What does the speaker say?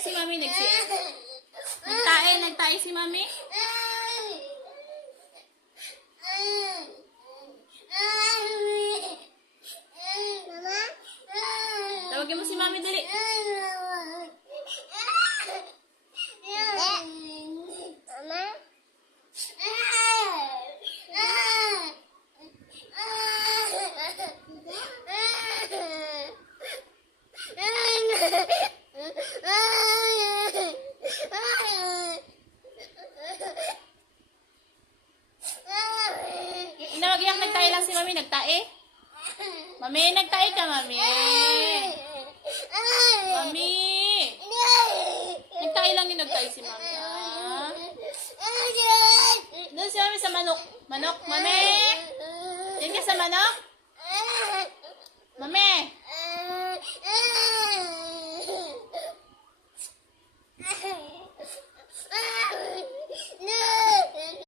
si Mami nagtae si Mami. Tawagin mo si Mami dali. Inawagyak, nagtae lang si Mami, nagtae. Mami, nagtae ka, Mami. Mami. Nagtae lang yung nagtae si Mami, ah. Doon si Mami sa manok. Manok, Mami. Yan ka sa manok? Mami.